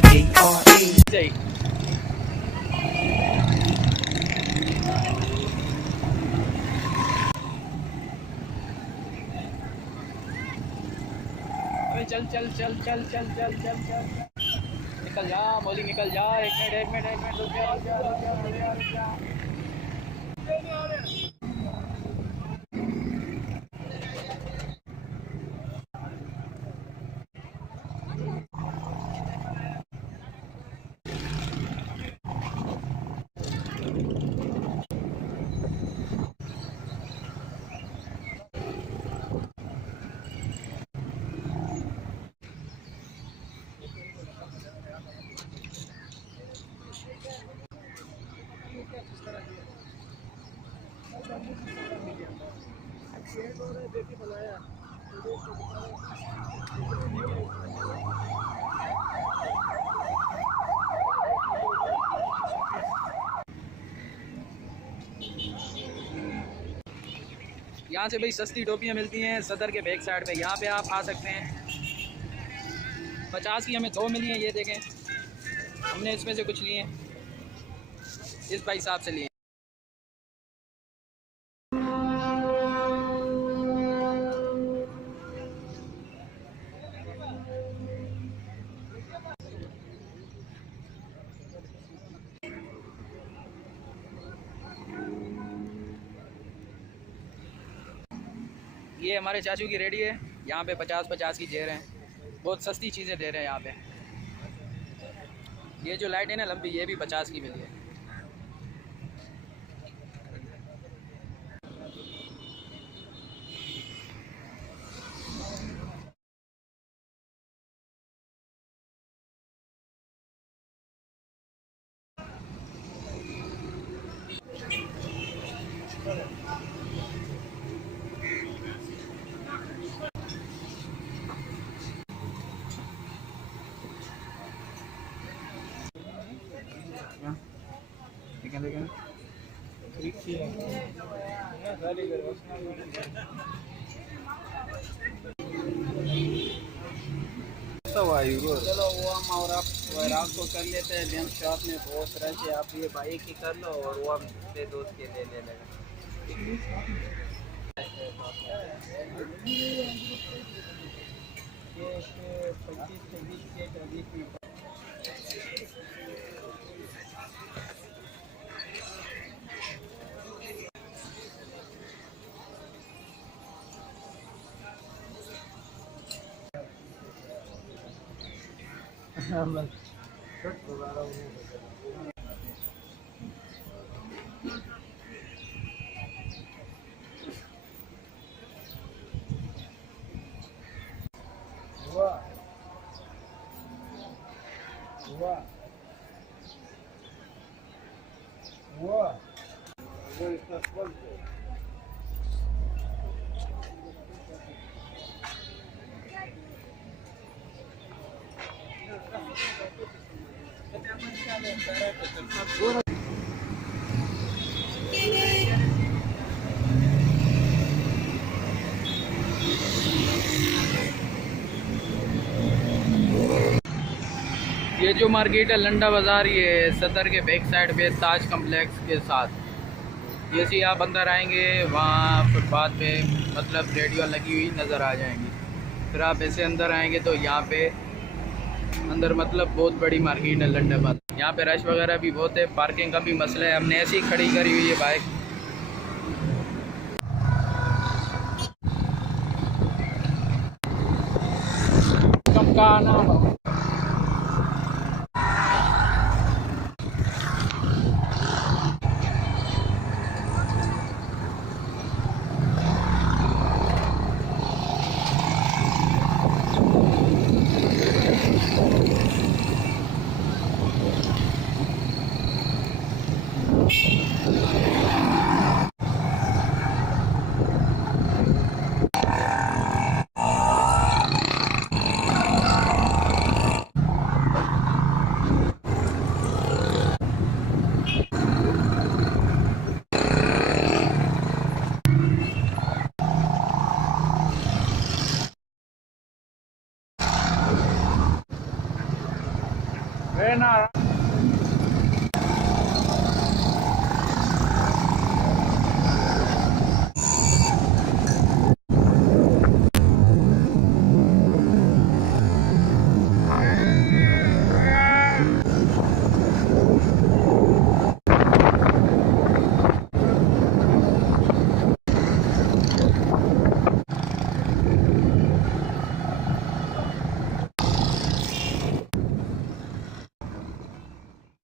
चाहिए। चल चल चल चल चल चल चल चल निकल जा मौली, निकल जा। एक मिनट रुक जा, रुक जा, रुक जा, रुक जा, रुक जा। यहाँ से भाई सस्ती टोपियाँ मिलती हैं सदर के बैक साइड पे, यहाँ पे आप आ सकते हैं। 50 की हमें 2 मिली हैं, ये देखें। हमने इसमें से कुछ लिए हैं, इस भाई साहब से लिए। ये हमारे चाचू की रेडी है, यहाँ पे 50-50 की जेर हैं। बहुत सस्ती चीज़ें दे रहे हैं यहाँ पे। ये जो लाइट है ना लंबी, ये भी 50 की मिली है। चलो वो हम और आप रात को कर लेते हैं। जेम शॉप में बहुत रश है, आप ये बाइक ही कर लो और वो हम दूसरे दोस्त के ले लेगा। ये 25 से 20 के बीच में ये जो मार्केट है लंडा बाज़ार, ये सदर के बैक साइड पे ताज कम्प्लेक्स के साथ। जैसे आप अंदर आएंगे वहाँ फुटपाथ पे मतलब रेडियो लगी हुई नज़र आ जाएंगी। फिर आप ऐसे अंदर आएंगे तो यहाँ पे अंदर मतलब बहुत बड़ी मार्केट है लंडा बाज़ार। यहाँ पे रश वगैरह भी बहुत है, पार्किंग का भी मसला है। हमने ऐसी खड़ी करी हुई है बाइक। कम का आना लेना।